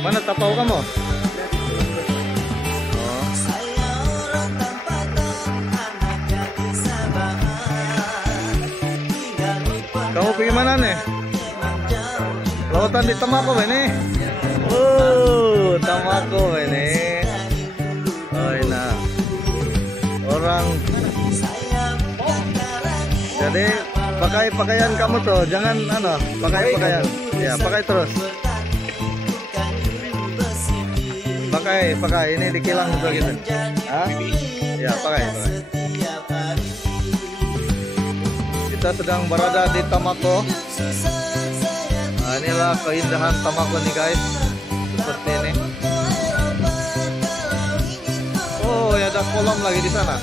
Mana tapau kamu? Oh. Kamu pergi mana nih? Lautan di Tamako ini. Tamako ini. Oh, nah. Orang. Jadi pakai pakaian kamu tuh, jangan pakai pakaian. Ya, pakai terus. Pakai ini dikilang juga gitu. Hah? Ya, pakai. Kita sedang berada di Tamako. Nah, inilah keindahan Tamako nih guys. Seperti ini. Oh, ya ada kolam lagi di sana.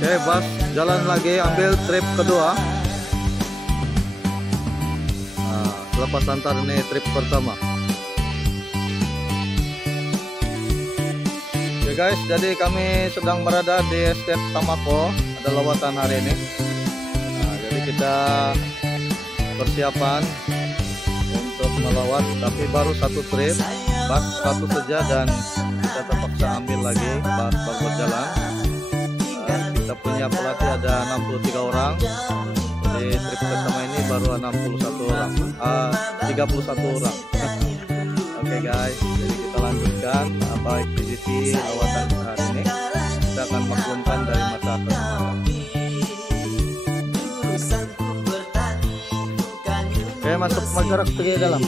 Oke, bas jalan lagi ambil trip kedua. Nah, selepas antar ini trip pertama. Oke guys, jadi kami sedang berada di estate Tamako. Ada lawatan hari ini. Nah, jadi kita persiapan untuk melawat, tapi baru satu trip, bus satu saja dan kita terpaksa ambil lagi bus baru berjalan. Kita punya pelatih ada 63 orang. Jadi trip pertama ini baru 61 orang, 31 orang. Oke guys, jadi kita lanjutkan ekspedisi lawatan hari ini. Kita akan maklumkan dari mata ke mata. Oke, masuk masyarakat pergi dalam.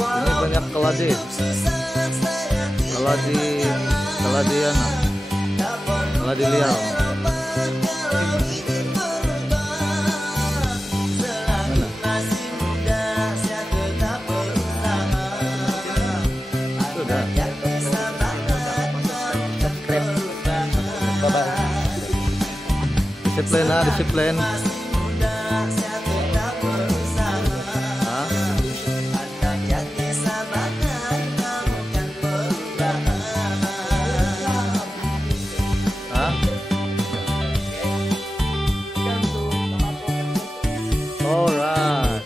Ini banyak keladi liar. Disiplin. Alright.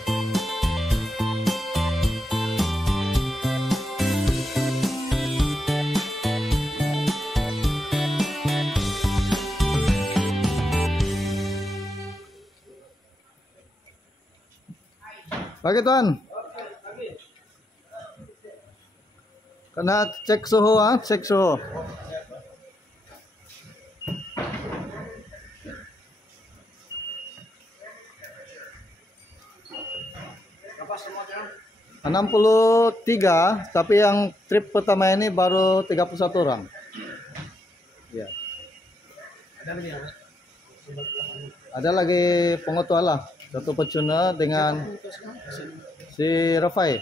Pagi Tuan. Kena cek suhu, cek suhu. Berapa semuanya? 63, tapi yang trip pertama ini baru 31 orang. Ya. Ada lagi pengotua lah. Satu pecuna dengan si Rafai.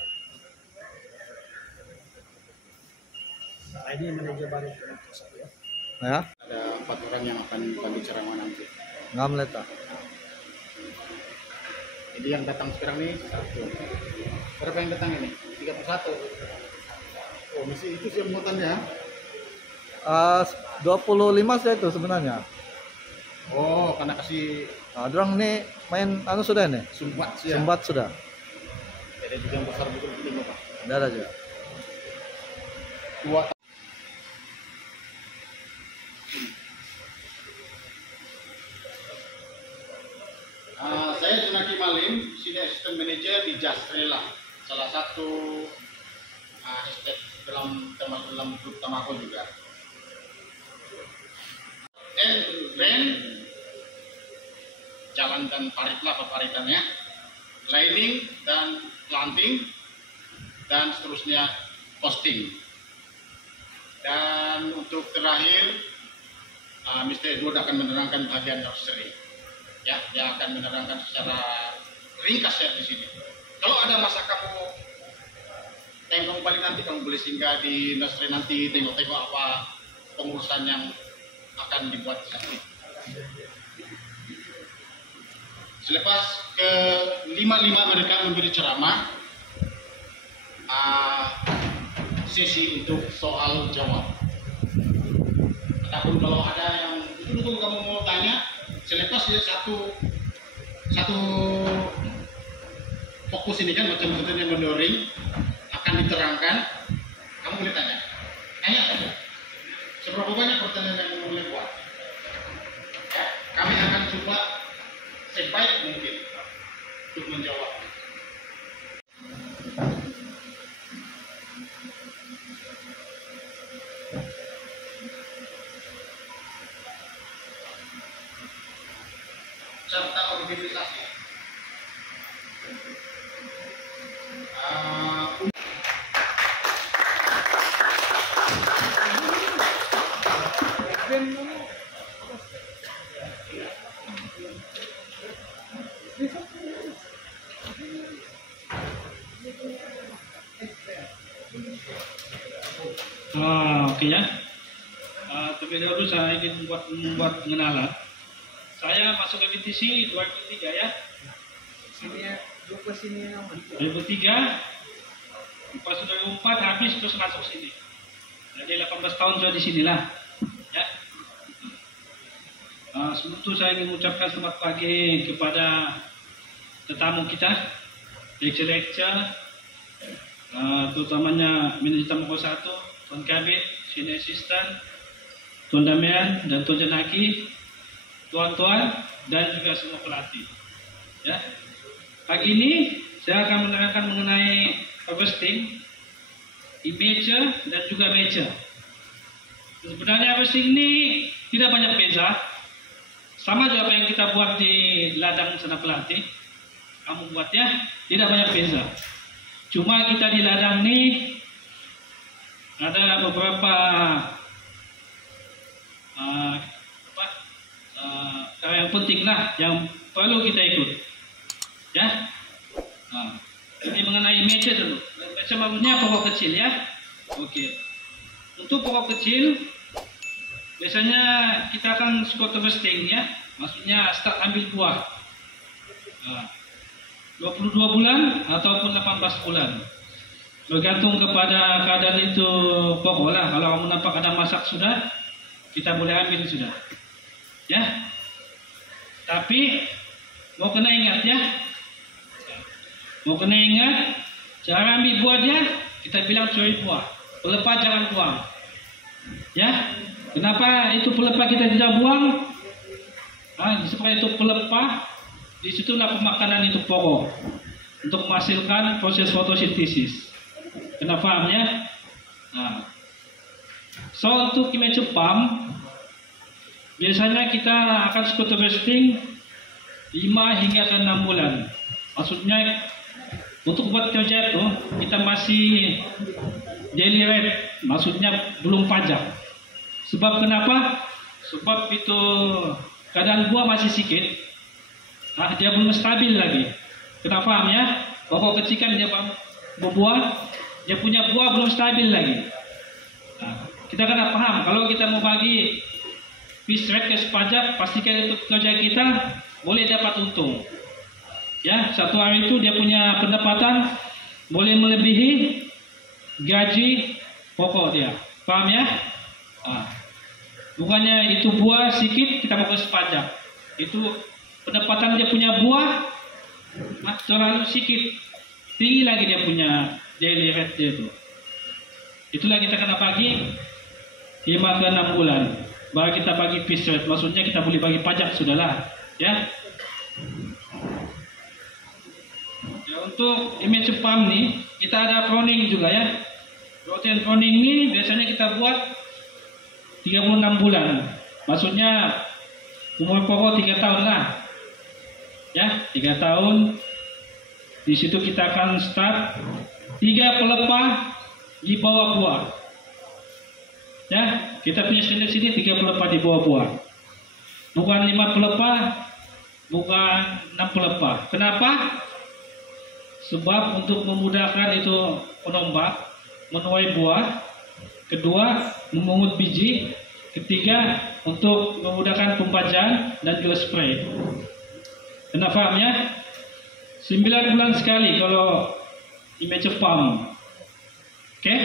Ini manajer baru ya. Ada 4 orang yang akan panggil ceramah nanti. Ngamleta. Jadi yang datang sekarang nih 1. Berapa yang datang ini? 31. Oh, masih itu sih muatannya. 25 saya itu sebenarnya. Oh, karena kasih dorang nih main sudah nih. Sumbat sudah. Ada juga yang besar betul betul Pak. Ada aja. 2. Saya Junaki Malim, Senior Assistant Manager di Jastrela, salah satu estate dalam grup Tamako juga. Rent, jalan dan paritlah peparitannya, lining dan planting, dan seterusnya posting. Dan untuk terakhir, Mr. Edward akan menerangkan bagian nursery. Ya, dia akan menerangkan secara ringkas ya di sini. Kalau ada masa kamu paling nanti kamu boleh singgah di nursery nanti, tengok-tengok apa pengurusan yang akan dibuat di sini. Selepas ke 5 mereka memberi ceramah, sesi untuk soal jawab. Adapun kalau ada yang betul-betul kamu mau tanya, selepas ya satu fokus ini kan macam metode mentoring akan diterangkan, kamu boleh tanya aja. Seberapa banyak pertanyaan yang kamu boleh buat? Ya, kami akan coba sebaik mungkin untuk menjawab. Serta organisasi. Oke ya. Terlebih dahulu saya ingin membuat pengenalan. Saya masuk ke BTC 2003 ya. Sini ya, 2003, pas 2004 habis terus masuk sini. Jadi 18 tahun sudah di sinilah. Ya. Sebelum itu saya ingin mengucapkan selamat pagi kepada tetamu kita, lecture-lecture, terutamanya manajer tamu 1, Tuan Kabit, Senior Assistant, Tuan Damian dan Tuan Janaki, tuan-tuan dan juga semua pelatih. Ya. Pagi ini saya akan menerangkan mengenai harvesting, immature dan juga mature. Sebenarnya harvesting ini tidak banyak beza, sama juga apa yang kita buat di ladang sana pelatih. Kamu buat ya, tidak banyak beza. Cuma kita di ladang ini ada beberapa yang penting lah yang perlu kita ikut. Ya, ini mengenai mature dulu. Mature maksudnya pokok kecil ya. Oke. Untuk pokok kecil, biasanya kita akan start harvesting ya. Maksudnya start ambil buah. 22 bulan ataupun 18 bulan. Bergantung kepada keadaan itu pokok lah. Kalau kamu nampak ada masak sudah, kita boleh ambil sudah. Ya. Tapi mau kena ingat ya. Mau kena ingat, cara ambil buahnya, kita bilang curi buah. Pelepah jangan buang. Ya, kenapa itu pelepah kita tidak buang? Supaya itu pelepah, disitulah pemakanan itu pokok. Untuk menghasilkan proses fotosintesis. Kena paham ya? So, untuk immature pump, biasanya kita akan start harvesting 5 hingga ke 6 bulan. Maksudnya, untuk buat kerja itu kita masih daily rate, maksudnya belum pajak. Sebab kenapa? Sebab itu keadaan buah masih sedikit, dia belum stabil lagi. Kenapa paham ya? Pokok kecil kan dia berbuah, dia punya buah belum stabil lagi. Kita kena paham kalau kita mau bagi piece rate ke pajak, pastikan itu kerja kita boleh dapat untung. Ya, satu hari itu dia punya pendapatan boleh melebihi gaji pokok dia. Paham ya? Bukannya itu buah sedikit kita mau kasih pajak. Itu pendapatan dia punya buah terlalu sedikit. Tinggi lagi dia punya daily rate dia itu. Itulah kita kena bagi 5 ke 6 bulan. Baru kita bagi piece rate. Maksudnya kita boleh bagi pajak sudahlah. Ya. Untuk immature pump nih, kita ada pruning juga ya. Rotation pruning ini biasanya kita buat 36 bulan. Maksudnya umur pokok 3 tahun lah. Ya, 3 tahun. Di situ kita akan start 3 pelepah di bawah buah. Ya, kita punya sini 3 pelepah di bawah buah. Bukan 5 pelepah, bukan 6 pelepah. Kenapa? Sebab untuk memudahkan itu penombak, menuai buah. Kedua, memungut biji. Ketiga, untuk memudahkan pembajaan dan juga spray. Kena paham ya? 9 bulan sekali kalau immature pump. Oke?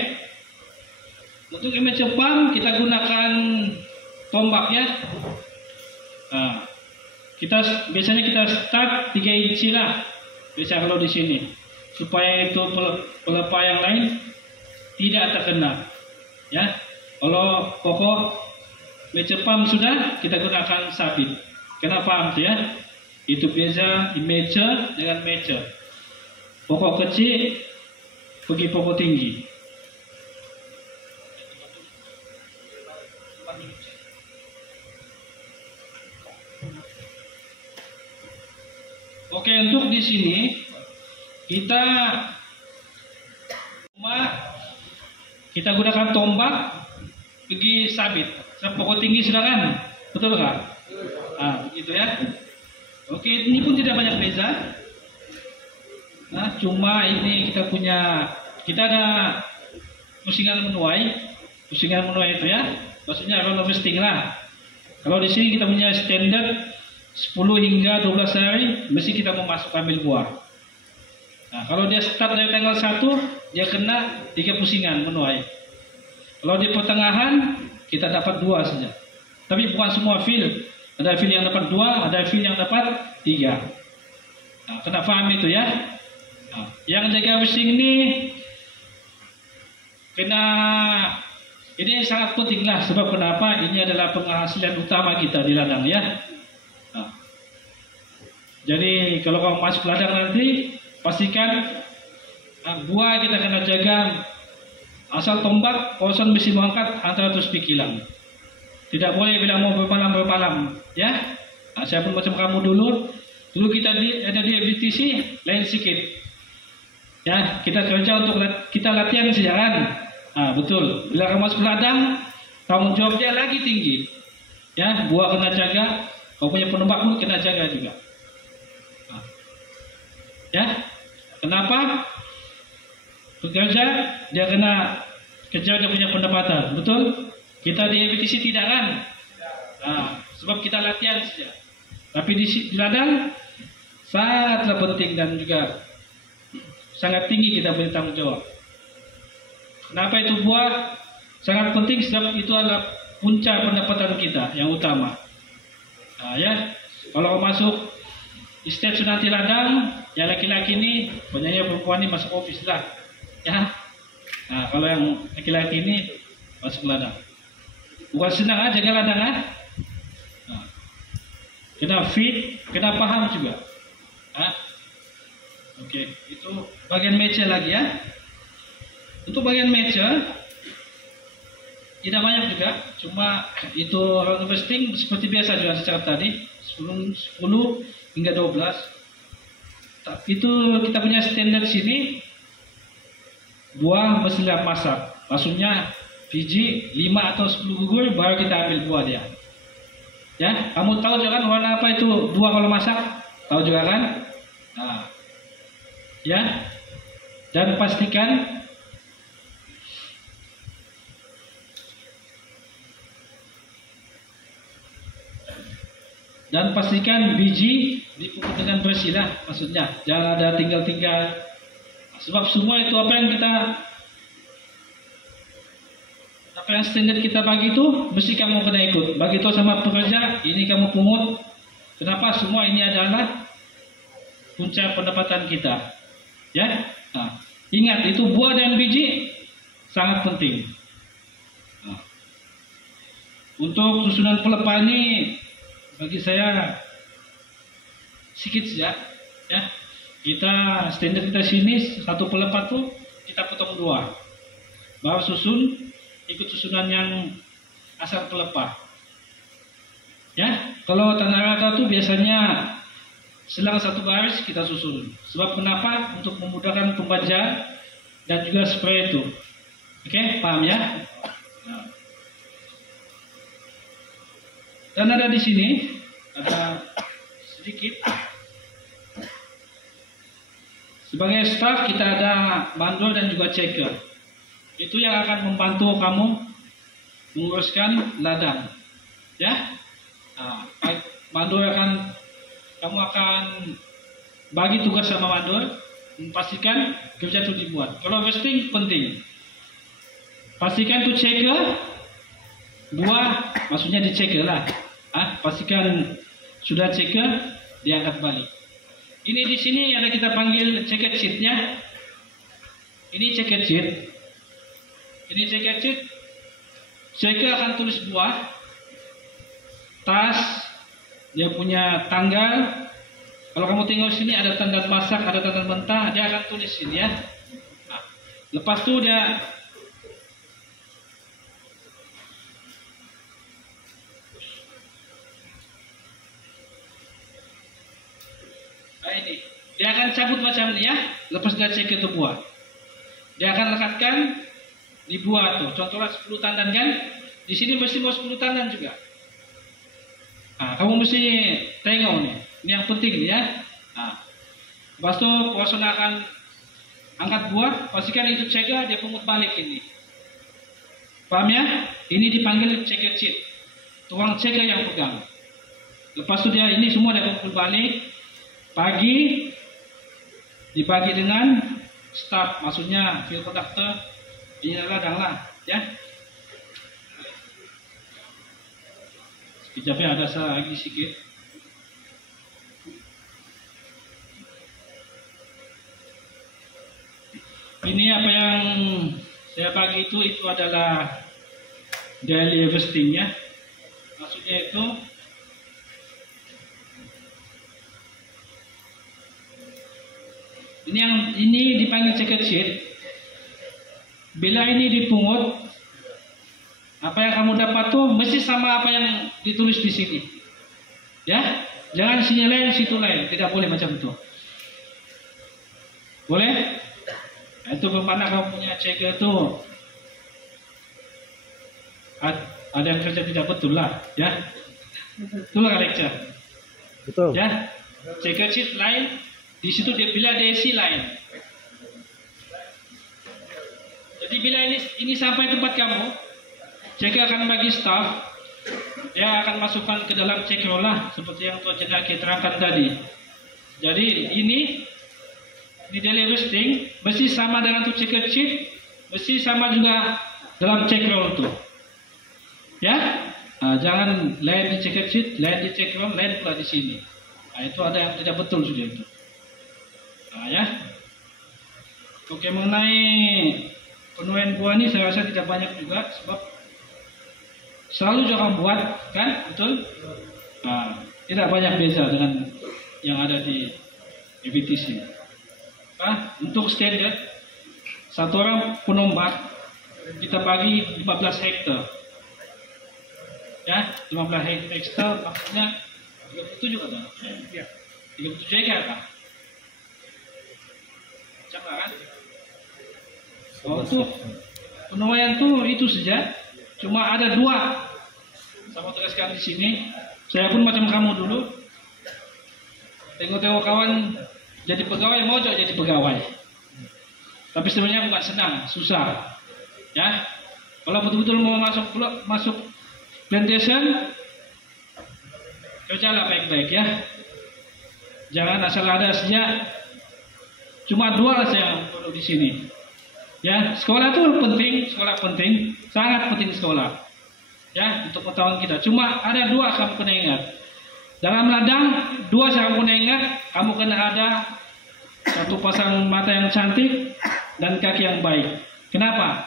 Untuk image pump kita gunakan tombak ya. Nah, biasanya kita start 3 inci lah. Biasa kalau di sini supaya itu pelepah yang lain tidak terkena. Ya, kalau pokok image pump sudah kita gunakan sabit. Kenapa itu ya? Itu beza image dengan meja. Pokok kecil pergi pokok tinggi. Oke, untuk di sini kita gunakan tombak pergi sabit. Pokok tinggi sudah kan? Betul nggak? Nah, begitu ya. Oke, ini pun tidak banyak beza. Nah, cuma ini kita ada pusingan menuai itu ya. Maksudnya round harvesting lah. Kalau di sini kita punya standar 10 hingga 12 hari mesti kita mau masuk ambil buah. Nah, kalau dia start dari tanggal 1, dia kena 3 pusingan menuai. Kalau di pertengahan kita dapat 2 saja. Tapi bukan semua field. Ada field yang dapat 2, ada field yang dapat 3. Nah, kena paham itu ya. Nah, yang jaga harvesting ini ini sangat penting lah. Sebab kenapa? Ini adalah penghasilan utama kita di ladang ya. Nah, jadi kalau kamu masuk ladang nanti pastikan buah kita kena jaga. Asal tombak, kosong mesti mengangkat antara terus pikilan. Tidak boleh bilang mau bermalam ya. Nah, saya pun macam kamu dulu kita ada di FDTC lain sedikit ya. Kita kerja untuk kita latihan saja kan. Nah, betul, bila kamu masuk ladang tanggung jawabnya lagi tinggi ya. Buah kena jaga, kau punya penembak pun kena jaga juga. Nah, ya, kenapa? Pekerja dia kena kerja, dia punya pendapatan, betul? Kita di FDTC tidak kan? Nah, sebab kita latihan saja. Tapi di ladang sangatlah penting dan juga sangat tinggi kita punya tanggung jawab. Kenapa itu buah sangat penting? Sebab itu adalah puncak pendapatan kita yang utama. Nah, ya, kalau masuk di step nanti ladang, yang laki-laki ini, penyanyi perempuan ini masuk office lah. Ya, nah kalau yang laki-laki ini masuk ladang, bukan senang aja ke ladang kan? Nah, kena fit, kena paham juga. Nah, oke, itu bagian meja lagi ya. Untuk bagian meja tidak banyak juga, cuma itu round harvesting seperti biasa juga secara tadi 10 hingga 12. Itu kita punya standar sini. Buah mesti masak, maksudnya biji 5 atau 10 gugur baru kita ambil buah dia. Ya, kamu tahu juga kan warna apa itu buah kalau masak? Tahu juga kan? Nah, ya, dan pastikan biji dipupuk dengan bersih lah, maksudnya jangan ada tinggal-tinggal. Sebab semua itu apa yang standar kita bagi itu mesti kamu kena ikut. Bagi itu sama pekerja, ini kamu pungut. Kenapa? Semua ini adalah puncak pendapatan kita. Ya, nah, ingat itu buah dan biji sangat penting. Nah, untuk susunan pelepah ini bagi saya sedikit saja. Ya. Kita standar kita sini satu pelepah tuh kita potong 2, baru susun ikut susunan yang asal pelepah. Ya, kalau tanah rata tuh biasanya selang 1 baris kita susun. Sebab kenapa? Untuk memudahkan pembajaan dan juga spray itu. Oke, paham ya? Nah. Dan ada di sini ada sedikit. Sebagai staff kita ada bandol dan juga checker. Itu yang akan membantu kamu menguruskan ladang. Ya. Nah, bandol kamu akan bagi tugas sama bandol, memastikan kerja itu dibuat. Kalau harvesting penting. pastikan tuh checker 2, maksudnya dicek lah. Pastikan sudah checker, diangkat balik. Ini di sini ada kita panggil checker sheet-nya. Ini checker sheet. Ini checker sheet. Checker akan tulis buah, tas, dia punya tanggal. Kalau kamu tengok sini ada tanda masak, ada tanda mentah, dia akan tulis sini ya. Nah, lepas itu dia ini, dia akan cabut macam ini ya. Lepas dia cek itu buah, dia akan lekatkan di buah tuh. Contohnya 10 tandan kan, di sini mesti mau 10 tandan juga. Nah, kamu mesti tengok nih, ini yang penting nih ya. Nah, lepas itu person akan angkat buah, pastikan itu ceker, dia pungut balik ini. Paham ya? Ini dipanggil checker sheet, tukang ceker yang pegang. Lepas itu dia ini semua dia kumpul balik. Pagi dibagi dengan staff, maksudnya field conductor di ladang lah ya. Sekejapnya ada salah lagi sedikit. Ini apa yang saya bagi itu adalah daily harvesting ya. Maksudnya itu ini dipanggil checker sheet. Bila ini dipungut, apa yang kamu dapat tuh mesti sama apa yang ditulis di sini. Ya, jangan sini lain situ lain, tidak boleh macam itu. Boleh? Nah, itu bagaimana kamu punya checker tuh ada yang kerja tidak betul lah, ya. Itulah lecture. Betul. Ya, checker sheet lain. Di situ dia bila DSI lain. Jadi bila ini sampai tempat kamu, checker akan bagi staff, dia akan masukkan ke dalam checker lah, seperti yang Tuan Jenaki terangkan tadi. Jadi ini daily harvesting mesti sama dengan tu checker sheet, mesti sama juga dalam checker itu. Ya, jangan lain di checker sheet, lain di checker, lain pula di sini. Nah, itu ada yang tidak betul sudah itu. Nah, ya. Oke, mengenai penuaian buah ini saya rasa tidak banyak juga sebab selalu jangan buat kan, betul? Nah, tidak banyak beza dengan yang ada di EBTC. Untuk standar satu orang penombak kita bagi 15 hektar. Ya, 15 hektar maksudnya 37 kan? Ya. 37 hektar kan? Kan? Oh, tuh penuaian tuh itu saja, cuma ada 2. Sama tegaskan di sini. Saya pun macam kamu dulu, tengok-tengok kawan jadi pegawai, mau jadi pegawai. Tapi sebenarnya bukan senang, susah. Ya, kalau betul-betul mau masuk plantation, kerjalah baik-baik ya. Jangan asal ada saja. Cuma 2 saja yang perlu di sini. Ya, sekolah itu penting, sangat penting sekolah. Ya, untuk pengetahuan kita. Cuma ada 2 kamu kena ingat. Dalam ladang 2 kamu kena ingat, kamu kena ada satu pasang mata yang cantik dan kaki yang baik. Kenapa?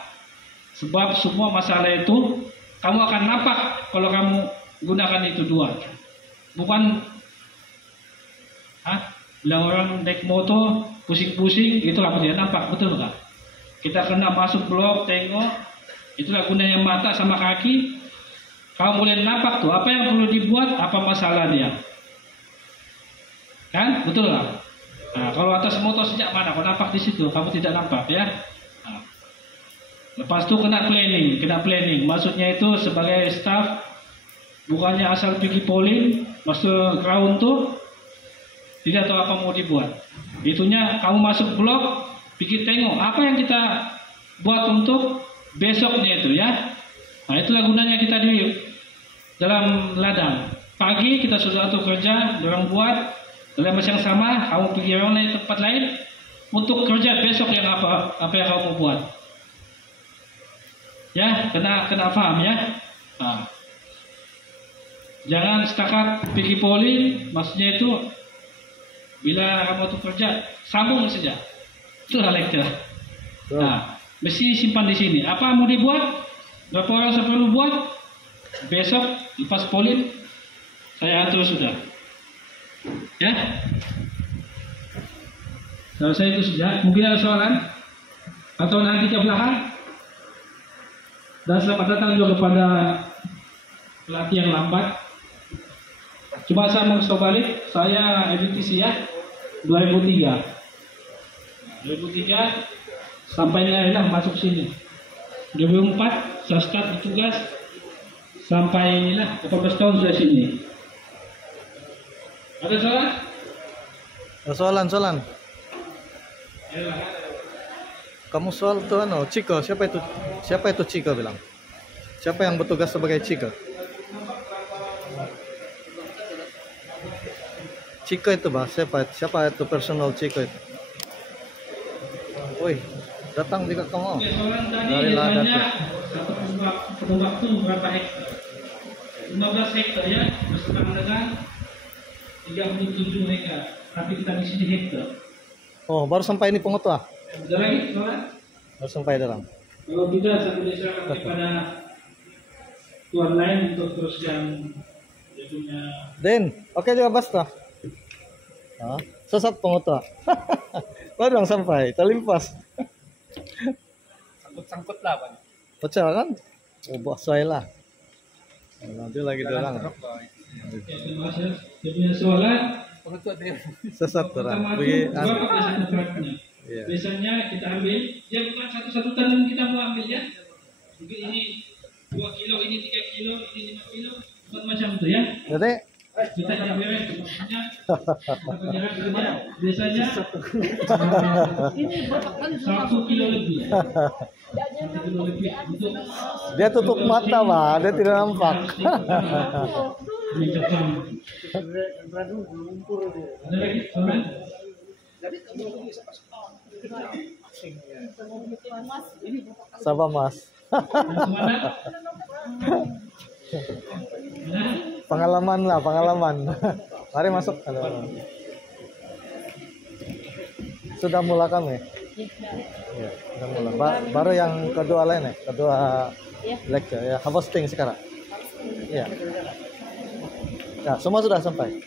Sebab semua masalah itu kamu akan nampak kalau kamu gunakan itu 2. Bukan bilang orang naik motor pusing-pusing, itulah dia nampak, betul nggak? Kita kena masuk blok, tengok, itulah gunanya mata sama kaki. Kamu boleh nampak tuh apa yang perlu dibuat, apa masalah dia, kan? Betul nggak? Nah, kalau atas motor sejak mana? Kau nampak di situ, kamu tidak nampak ya. Nah, lepas itu kena planning. Maksudnya itu sebagai staff bukannya asal pergi polling, masuk ground tuh tidak tahu apa mau dibuat. Itunya kamu masuk blok, pikir tengok apa yang kita buat untuk besoknya itu ya. Nah, itulah gunanya kita di dalam ladang. Pagi kita sudah tuh kerja, dorang buat dalam masa yang sama, kamu pergi orang lain tempat lain untuk kerja besok yang apa yang kamu buat. Ya, kena paham ya. Nah, jangan setakat pergi poli, maksudnya itu bila kamu tuh kerja sambung saja. Itulah lecture. Nah, mesti simpan di sini. Apa mau dibuat? Berapa orang saya perlu buat? Besok lepas poli saya atur sudah. Ya. Selesai itu sudah. Mungkin ada soalan atau nanti ke belakang. Dan selamat datang juga kepada pelatih yang lambat. Cuma saya mau balik, saya edukasi ya 2003 sampai inilah masuk sini. 2004 saya start bertugas sampai inilah 18 tahun sudah sini. Ada soalan? Soalan. Kamu soal tuh Ciko, siapa itu Ciko bilang? Siapa yang bertugas sebagai Ciko? Ciko itu bah, siapa itu personal Ciko itu? Woi, datang juga kamu. Dari Lada tuh. Satu waktu berapa hektar? 15 hektar ya, bersama dengan 37 hektar. Tapi kita di sini hektar. Oh, baru sampai ini pengotua. Ada lagi soalan? Baru sampai dalam. Kalau tidak, saya boleh serahkan kepada tuan lain untuk teruskan dia punya. Den, oke juga basta. Sesat pengotua. Baru dong sampai, terlimpas. Sangkut lah, Pak. Pecah kan? Oh, saya lah. Nanti lagi dalam. Oke, terima kasih. Dia punya soalan. Sesat terang. Yeah. Biasanya kita ambil, dia bukan satu-satu tanam kita mau ambil ya. Mungkin ini 2 kilo, ini 3 kilo, ini 5 kilo, macam itu ya. Jadi kita beres maksudnya. Biasanya 1 kilo lebih. 1 kilo lebih untuk dia tutup mata, Pak. Dia tidak nampak. Ada lagi soalan? Sabar, Mas. Pengalaman. Mari masuk. Sudah mulai kami. Ya, sudah mulai. Baru yang kedua lain ya, kedua lecture ya, hosting sekarang. Iya. Ya, semua sudah sampai.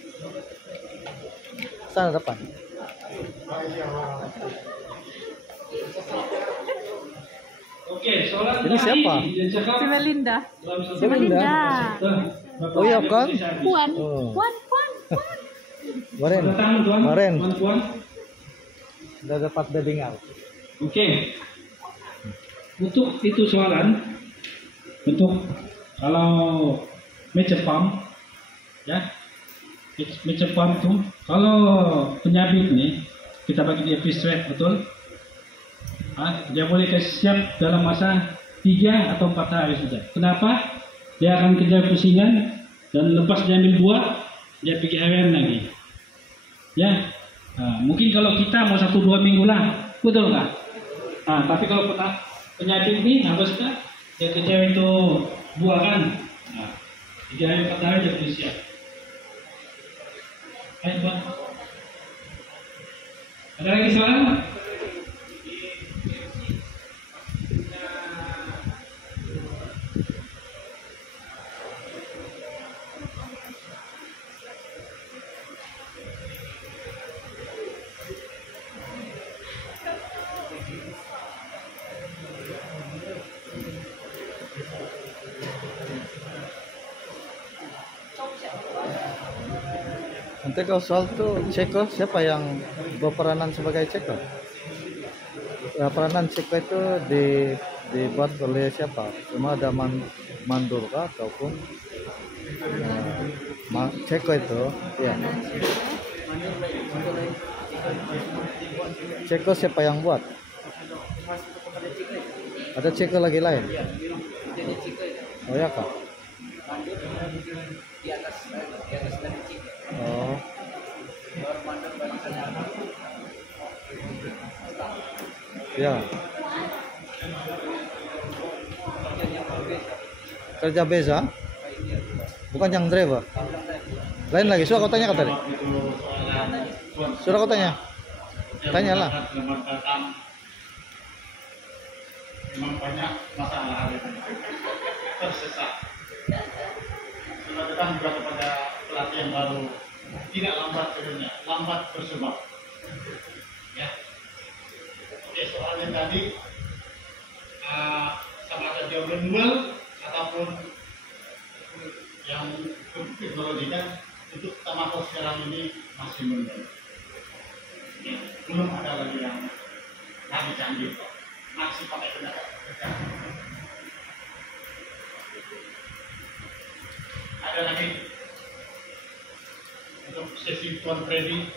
Sana depan. Oke, soalan Ini siapa? Si Melinda. Oh iya kan? Puan. Oh. Puan. Kemarin Puan. sudah dapat dengar. Oke. Untuk itu soalan, untuk kalau meja pump, ya, meja pump tuh, kalau penyabit nih, kita bagi dia piece rate, betul? Dia boleh kasih siap dalam masa 3 atau 4 hari sudah. Kenapa? Dia akan kejar pusingan dan lepas dia ambil buah, dia pergi HWM lagi. Ya, mungkin kalau kita mau 1-2 minggu lah, betul nggak? Tapi kalau penyakit ini harusnya dia kejar itu buah kan. 3 hari 4 hari dia pergi siap. Ayo, Bang. Ada lagi soalan? Nanti kalau soal tuh Ceko, siapa yang berperanan sebagai Ceko? Peranan Ceko itu dibuat oleh siapa? Cuma ada mandul kah ataupun Ceko itu, ya. Ceko siapa yang buat? Ada Ceko lagi lain? Oh ya kak? Oh. Ya. Kerja beza? Bukan yang driver. Lain lagi. Sudah kau tanya tadi. Sudah kau tanya. Tanyalah. Memang banyak masalah tersesat. Sudah datang juga kepada pelatih yang baru, tidak lambat sebenarnya, lambat bersebab. Ya. Oke, soalnya tadi sama ada dia manual ataupun yang teknologi kan untuk Tamako sekarang ini masih manual. Ya, belum ada lagi yang lebih canggih kok. Masih pakai tenaga kerja. Ada lagi untuk sesi Tuan Freddy.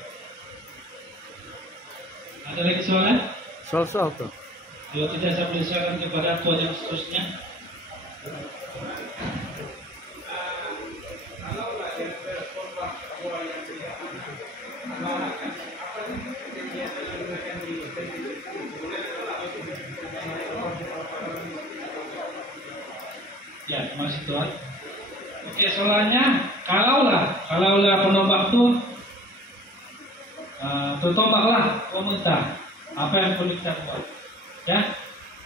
Ada lagi soalan? Soal-soal tuh. Kalau tidak saya persilakan kepada tuan yang seterusnya. Ya, terima kasih Tuan. Oke, soalnya kalaulah penombak itu bertombaklah pemerintah, apa yang perlu kita buat? Ya,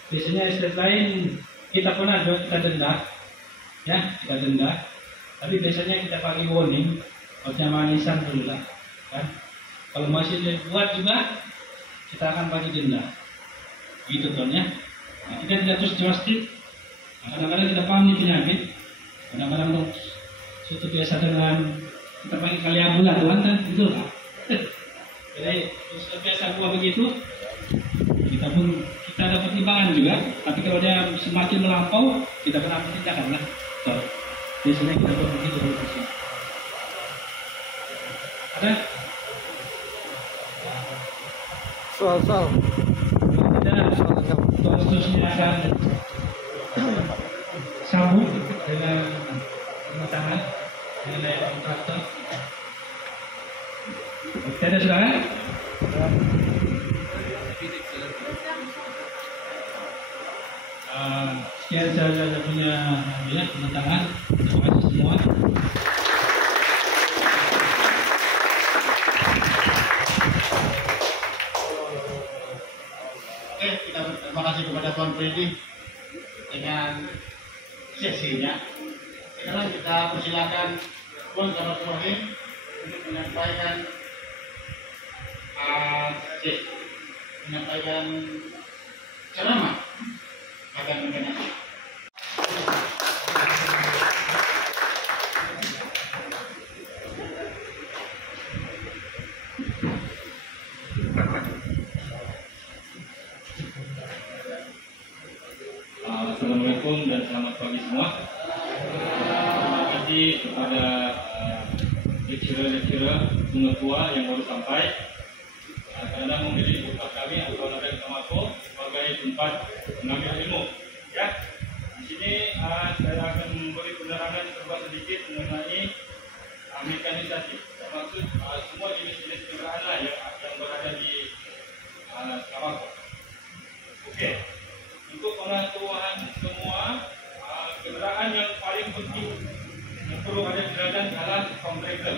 biasanya estate lain kita pernah kita denda, ya kita denda. Tapi biasanya kita pakai warning, artinya manisan dulu lah, kan? Kalau masih buat juga kita akan pakai denda, gitu Tuan ya. Nah, kita tidak terus drastis. Kadang-kadang kita paham nih penyakit, kadang-kadang dong suatu biasa dengan kita pakai kalian bulan Tuhan kan, betul kan? Jadi suatu biasa buat begitu, kita dapat timbangan juga. Tapi kalau dia semakin melampau, kita pernah tindakan lah. So, biasanya kita buat begitu dulu di sini. Ada? Soal-soal. Kita seterusnya akan sambung dengan pemerintahan mengenai kontraktor. Oke, ada silakan. Sekian saya punya pemerintahan. Terima kasih semua. Oke, kita terima kasih kepada Tuan Freddy dengan sesinya. Sekarang kita persilakan Tuan Kamarudin untuk menyampaikan ceramah akan mengenai Assalamualaikum dan selamat pagi semua. Terima kasih kepada lecturer-lecturer tua yang baru sampai karena memilih tempat kami atau Ladang Tamako sebagai tempat mengambil ilmu. Ya, di sini saya akan memberi penerangan serba sedikit mengenai mekanisasi. Maksud semua jenis-jenis kendaraan lah yang berada di Tamako. Oke. Untuk pengetahuan semua, kendaraan yang paling penting yang perlu ada di jalan adalah pump tractor.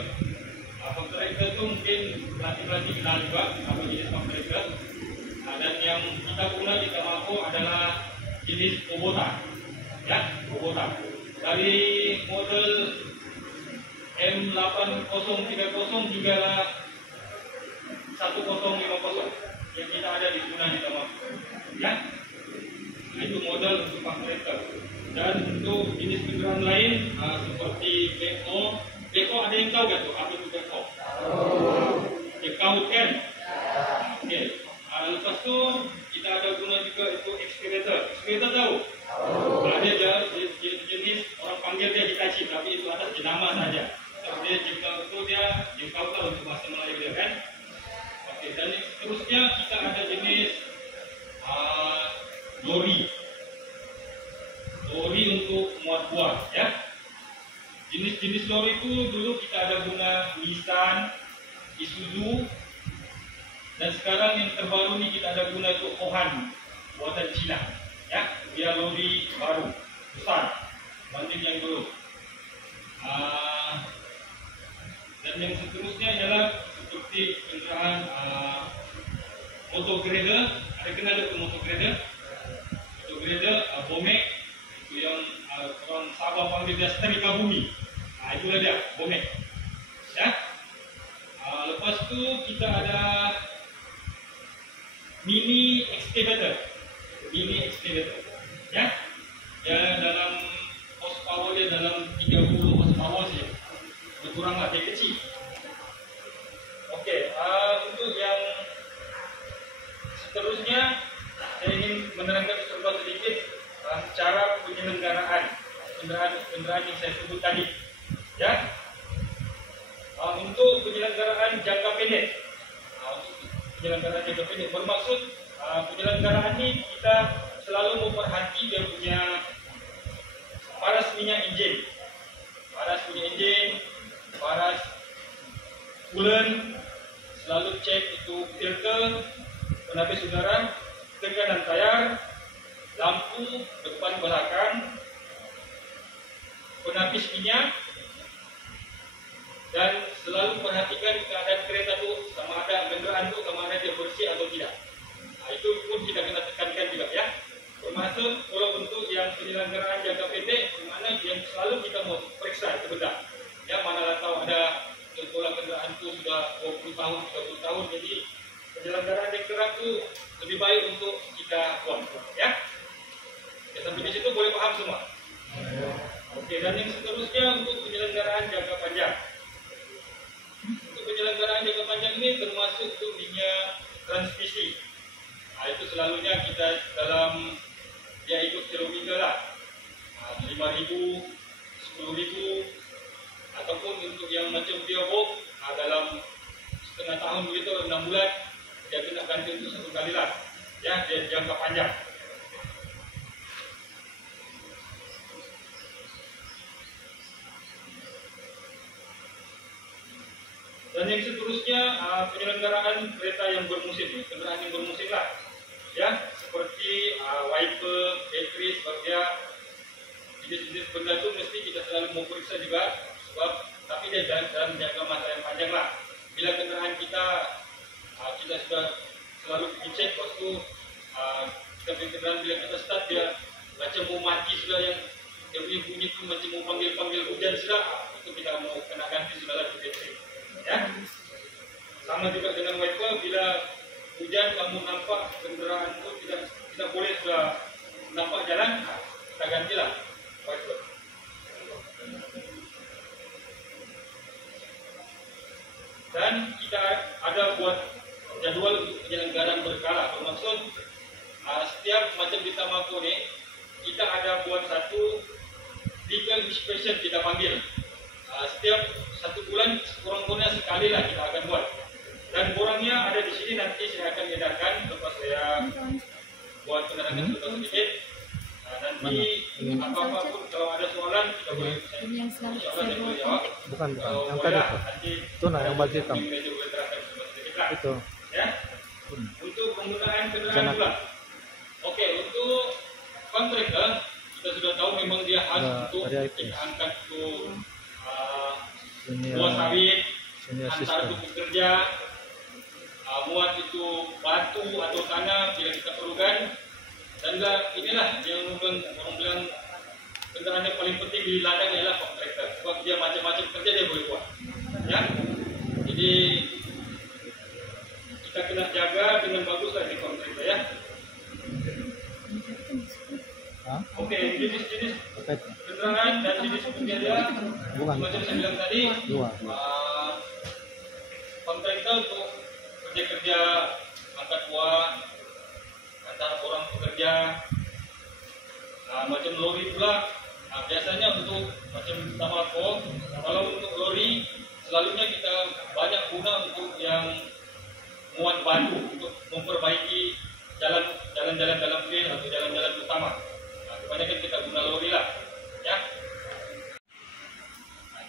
Pump tractor itu mungkin pelatih-pelatih kenal juga apa jenis pump tractor. Dan yang kita guna di Tamako adalah jenis Kubota, ya Kubota. Dari model M8030 hingga 1050 yang kita ada di guna di Tamako, ya. Itu modal untuk pump tractor. Dan untuk jenis kendaraan lain seperti beko ada yang tahu gak tuh apa itu beko? Beko kan? Oke. Lepas itu kita ada guna juga itu excavator. Excavator tahu? Ada jenis orang panggil dia Hitachi, tapi itu atas nama saja. Dia jengkau itu dia jengkau untuk bahasa Melayu dia kan? Oke. Dan seterusnya kita ada jenis lori untuk muat buah, ya. Jenis-jenis lori itu dulu kita ada guna Nissan, Isuzu, dan sekarang yang terbaru ini kita ada guna itu Hohan buatan Cina, ya. Dia lori baru besar. banding yang dulu. Dan yang seterusnya adalah seperti kendaraan motor grader. Ada kenal ke motor grader? Motor grader, bomek, itu yang orang Sabah panggil dia setrika bumi. Itulah dia, bomek. Ya. Lepas tu kita ada mini excavator. Mini excavator. Ya. Dia dalam horsepower dia dalam 30 horsepower saja. Berkuranglah, dia kecil. Okey, untuk yang seterusnya saya ingin menerangkan sedikit cara penyelenggaraan kendaraan yang saya sebut tadi. Ya. Untuk penyelenggaraan jangka pendek. Penyelenggaraan jangka pendek bermaksud penyelenggaraan ini kita selalu memperhati dia punya paras minyak enjin. Paras minyak enjin, paras coolant, selalu cek itu filter, penapis udara, tekanan tayar, lampu depan belakang, penapis minyak, dan selalu perhatikan keadaan kereta tu sama ada kenderaan tu sama ada dia bersih atau tidak. Itu pun kita kena tekankan juga ya. Termasuk kalau untuk yang penyelenggaraan jangka pendek, di mana yang selalu kita mau periksa sebentar. Ya, manalah tahu ada contohnya kenderaan tu sudah 20 tahun, 30 tahun, jadi penyelenggaraan yang kerap tu lebih baik untuk kita buat. Ya. Sampai di situ boleh paham semua. Okey, dan yang seterusnya untuk penyelenggaraan jangka panjang. Untuk penyelenggaraan jangka panjang ini termasuk tu minyak transmisi. Itu selalunya kita dalam dia ikut kilometer lah, 5,000, 10,000, ataupun untuk yang macam gearbox dalam setengah tahun begitu, 6 bulan dia kena ganti untuk satu kali lah. Ya, dia jangka panjang. Dan yang seterusnya penyelenggaraan kereta yang bermusim, kendaraan yang bermusim lah, ya, seperti wiper, bateri, sebagainya, jenis-jenis benda tu mesti kita selalu memeriksa juga, sebab tapi dia dalam jangka masa yang panjang lah. Bila kendaraan kita sudah selalu dicek, lepas tu kita punya kendaraan bila kita start dia macam mau mati sudah, yang dia punya bunyi tu macam mau panggil hujan sudah, itu kita mau kena ganti sudah lah bateri. Ya, sama juga dengan wiper, bila hujan kamu nampak kenderaan itu tidak boleh sudah nampak jalan, kita gantilah wiper. Dan kita ada buat jadwal untuk penyelenggaraan berkala, bermaksud setiap macam di Tamako ni kita ada buat satu legal inspection kita panggil. Setiap 1 bulan kurang-kurangnya sekali lah kita akan buat. Dan borangnya ada di sini, nanti saya akan edarkan lepas saya buat penerangan sedikit. Nanti apa-apa pun kalau ada soalan kita boleh jawab. Bukan, yang tadi itu nah yang baju hitam. Itu. Ya. Untuk penggunaan kendaraan pula. Okey, untuk kontraktor kita sudah tahu memang dia harus untuk kita angkat itu buah sawit, hantar itu pekerja, muat itu batu atau tanah bila kita perlukan. Dan inilah yang orang bilang kendaraan yang paling penting di ladang ialah kontraktor, sebab dia macam-macam kerja dia boleh buat. Ya, jadi kita kena jaga dengan baguslah di kontraktor ya. Okey, jenis-jenis kendaraan dan jenis pekerja macam saya bilang tadi, kontraktor untuk kerja-kerja angkat buah, antar orang pekerja, macam lori pula. Biasanya untuk macam Tamako, kalau untuk lori selalunya kita banyak guna untuk yang muat batu untuk memperbaiki jalan-jalan dalam trail atau jalan-jalan utama. Kebanyakan kita guna lori lah, ya.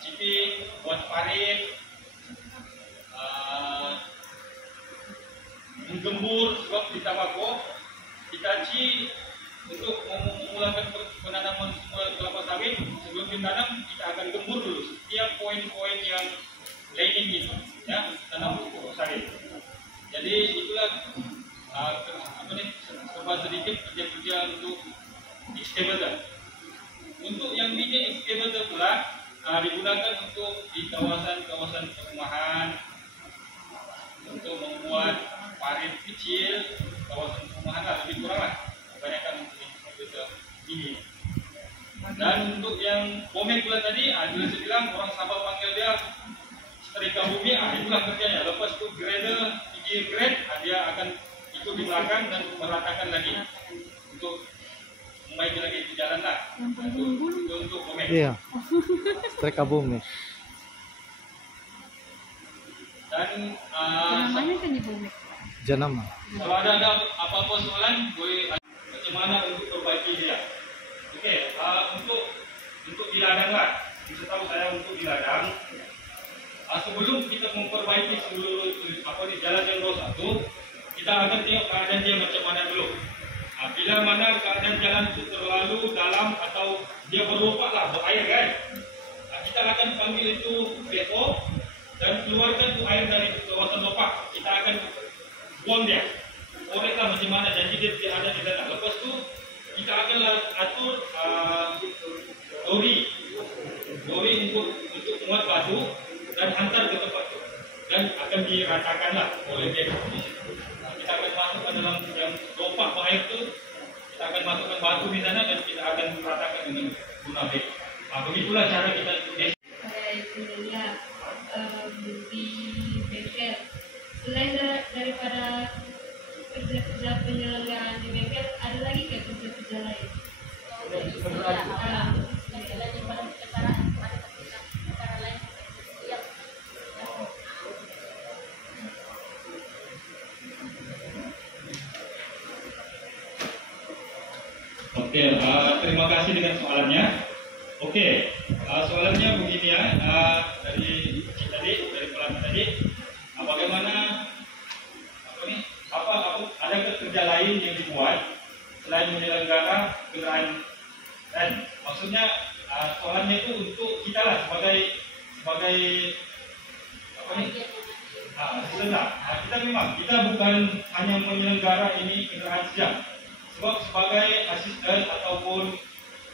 Cipi, buat parit, menggembur, sebab di Tamako, Hitachi untuk memulakan penanaman semula kelapa sawit musim tanam kita akan gembur dulu setiap poin-poin yang laning itu, ya, tanam pupuk sawit. Jadi itulah serba sedikit kerja-kerja untuk excavator. Untuk yang mini excavator pula digunakan untuk di kawasan-kawasan perumahan, untuk membuat parit kecil, kawasan perumahan lah, lebih kurang lah, kebanyakan untuk excavator ini. Dan untuk yang Bomek pula tadi, jelas saya bilang orang Sabah panggil dia setrika bumi, itulah kerjanya. Lepas itu grader, tinggi grade, dia akan ikut di belakang dan meratakan lagi untuk membaiki lagi di jalan lah. Untuk Bomek. Iya. Setrika bumi. Dan namanya kan di Bomek. Janama. kalau ada apa-apa soalan, boleh bagaimana untuk perbaiki dia. Oke, untuk di ladang lah, bisa tahu saya untuk di ladang. Sebelum kita memperbaiki seluruh jalan yang rosak itu, kita akan tengok keadaan dia macam mana dulu. Bila mana keadaan jalan itu terlalu dalam atau dia berlompat lah, berair kan, kita akan panggil itu PO dan keluarkan itu air dari kawasan lopak. Kita akan buang dia, koreklah macam mana, jadi dia tidak ada di sana. Lepas itu kita akan atur lori untuk muat batu dan hantar ke tempat itu, dan akan diratakanlah oleh BEM. Kita akan masukkan dalam yang lompat air itu, kita akan masukkan batu di sana dan kita akan meratakan dengan guna BEM. Begitulah cara kita di bengkel. Selain daripada kerja-kerja penyelenggaraan di bengkel, ada lagi ke kerja-kerja lain? Oke, terima kasih dengan soalannya. Oke, soalannya begini ya, dari pelatih tadi, bagaimana ada kerja lain yang dibuat selain menyelenggara kendaraan dan maksudnya soalannya itu untuk kita lah sebagai kita memang bukan hanya menyelenggara ini kendaraan sejam. Sebab sebagai asisten ataupun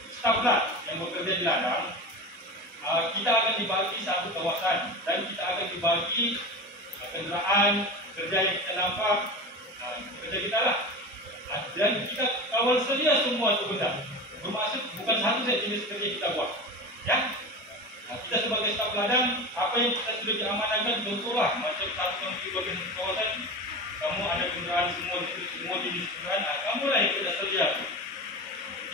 staf lah yang bekerja di ladang, kita akan dibagi satu kawasan dan kita akan dibagi kenderaan kerja yang kita nampak, kerja kita lah. Dan kita kawal sedia semua itu benda. Bermaksud bukan satu saja jenis kerja kita buat. Ya, kita sebagai staf ladang, apa yang kita sudah diamanahkan, contohlah macam satu yang di bagian kawasan. Kamu ada kenderaan semua jenis kenderaan, kamu lah yang kita sedia.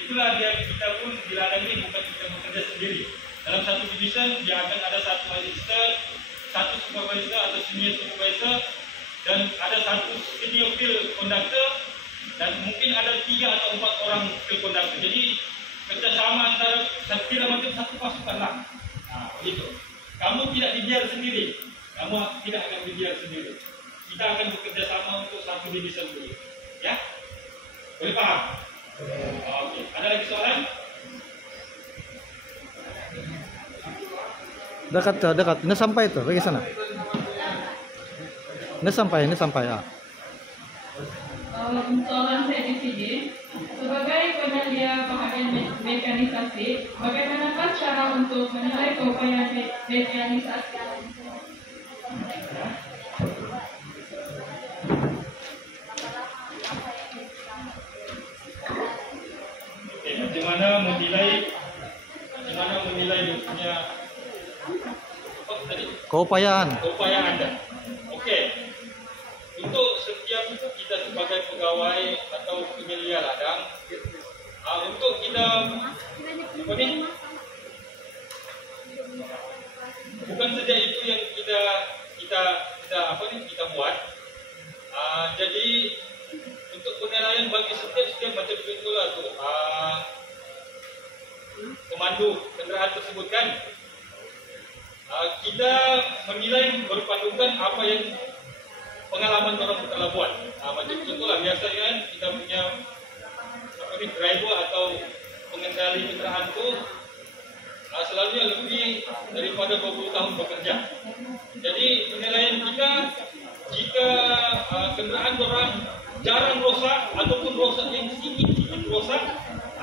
Itulah dia, kita pun di ladang ini bukan kita bekerja sendiri. Dalam satu division dia akan ada satu assistant, satu supervisor atau senior supervisor, dan ada satu senior field conductor, dan mungkin ada 3 atau 4 orang field conductor. Jadi kerjasama antara kira macam satu pasukan lah. Begitu. Kamu tidak dibiar sendiri. Kamu tidak akan dibiar sendiri. Kita akan bekerja sama untuk satu division dulu. Ya? Boleh paham? Oke. Ada lagi soalan? Dekat. Ini sampai itu, bagi sana. Ini sampai ya. Soalan saya di sini, sebagai penyedia bahagian mekanisasi, bagaimanakah cara untuk menilai keupayaan mekanisasi? Bagaimana menilai punya Keupayaan Anda. Oke. Untuk setiap kita sebagai pegawai atau penyelia ladang, untuk kita bukan saja itu yang kita buat. Jadi untuk penilaian bagi setiap macam itulah tuh pemandu kenderaan tersebut kan, kita menilai berpandukan apa yang pengalaman orang telah buat. Macam contohlah biasanya kan kita punya driver atau pengendali kenderaan itu selalunya lebih daripada 20 tahun bekerja. Jadi penilaian kita, jika kenderaan orang jarang rosak ataupun rosaknya sedikit rosak,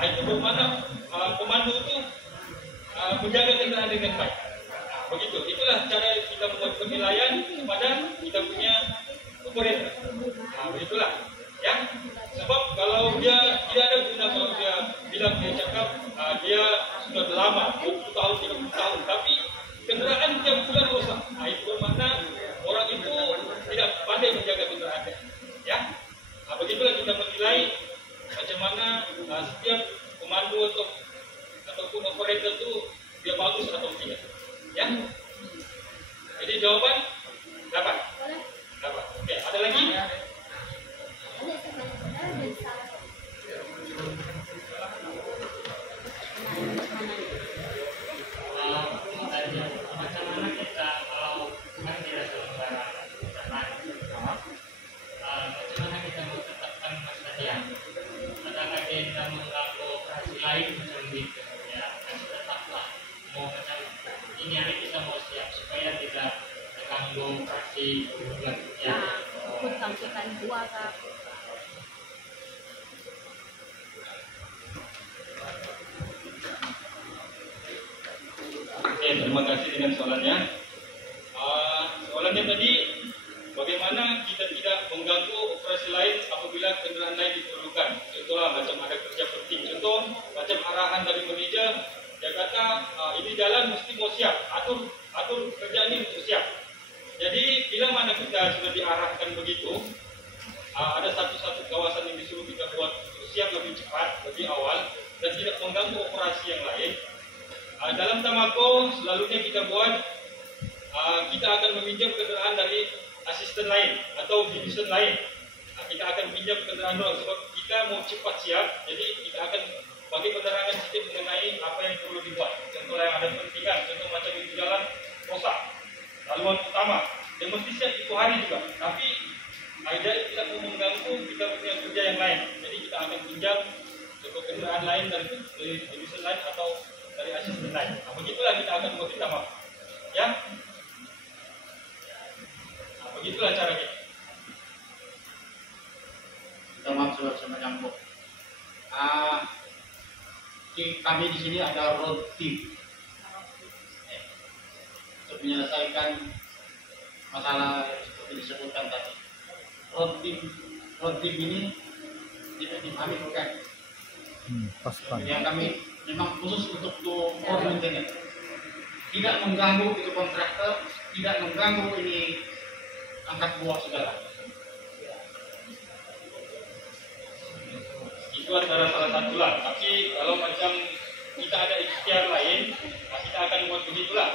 itu bermakna pemandu itu menjaga kenderaan dengan baik. Begitu. Itulah cara kita membuat penilaian kepada kita punya operator. Begitulah. Ya. Sebab kalau dia tidak ada guna, kalau dia bilang, dia cakap dia sudah lama 20 tahun 30 tahun, tapi kenderaan tiap bulan rosak, itu bermakna orang itu tidak pandai menjaga kenderaannya. Ya. Begitulah kita menilai macam mana setiap pemandu ataupun operator itu dia bagus atau tidak. Ya. Jadi jawaban dapat. Oke, ada lagi? Macam mana kita kalau kan tidak selenggara jalan, macam mana kita menetapkan masalahnya? Adakah kita mengganggu operasi lain macam itu? Ya, kan tetaplah mau macam ini hari kita mau siap supaya tidak mengganggu operasi bulan. Ya, Sampaikan dua kak. Oke, terima kasih dengan soalannya. Soalannya tadi, bagaimana kita tidak mengganggu operasi lain apabila kenderaan lain diperlukan. Contohlah macam ada kerja penting. Contoh macam arahan dari manajer, dia kata ini jalan mesti mau siap, atur kerja ini untuk siap. Jadi bila mana kita sudah diarahkan begitu, ada satu kawasan yang disuruh kita buat siap lebih cepat, lebih awal dan tidak mengganggu operasi yang lain. Dalam Tamako selalunya kita buat, kita akan meminjam kenderaan dari asisten lain atau division lain. Kita akan pinjam kenderaan orang sebab kita mau cepat siap, jadi kita akan bagi penerangan sedikit mengenai apa yang perlu dibuat. Contoh yang ada pentingan, contoh macam itu jalan rosak, laluan utama, yang mesti siap itu hari juga. Tapi ada tidak mau mengganggu kita punya kerja yang lain. Jadi kita akan pinjam contoh kenderaan lain dari division lain atau dari asisten lain. Begitulah kita akan buat utama. Ya. Begitulah cara kita. Teman sudah nyambung. Kami di sini ada road team untuk menyelesaikan masalah seperti disebutkan tadi. Road team ini tidak dipahami bukan? Pasukan. Yang kami memang khusus untuk core maintenance. Tidak mengganggu itu kontraktor, tidak mengganggu ini angkat buah segala. Itu antara salah satu lah. Tapi kalau macam kita ada ikhtiar lain, kita akan buat begitulah.